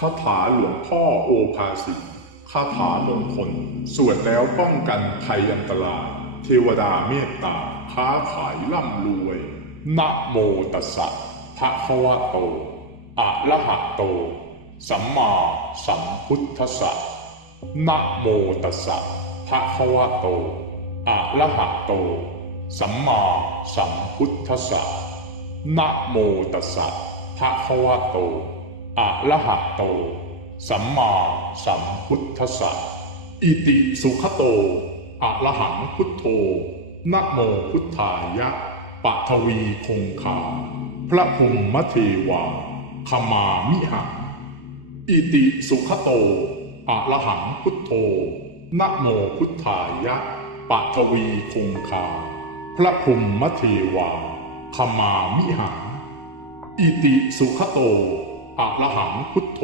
คาถาหลวงพ่อโอภาสิคาถามงคลสวดแล้วป้องกันภัยอันตราย เทวดาเมตตาค้าขายร่ำรวย นะโมตัสสะภะคะวะโต อะระหะโต สัมมาสัมพุทธัสสะนะโมตัสสะภะคะวะโต อะระหะโต สัมมาสัมพุทธัสสะนะโมตัสสะภะคะวะโต อะระหะโต สัมมาสัมพุทธัสสะอิติสุขโตอะระหังพุทโธนะโมพุทธายะปัทวีคงคา พระพรหมเทวาขมามิหังอิติสุขโตอะระหังพุทโธนะโมพุทธายะปัทวีคงคา พระพรหมเทวาขมามิหังอิติสุขโต อะระหังพุทโธ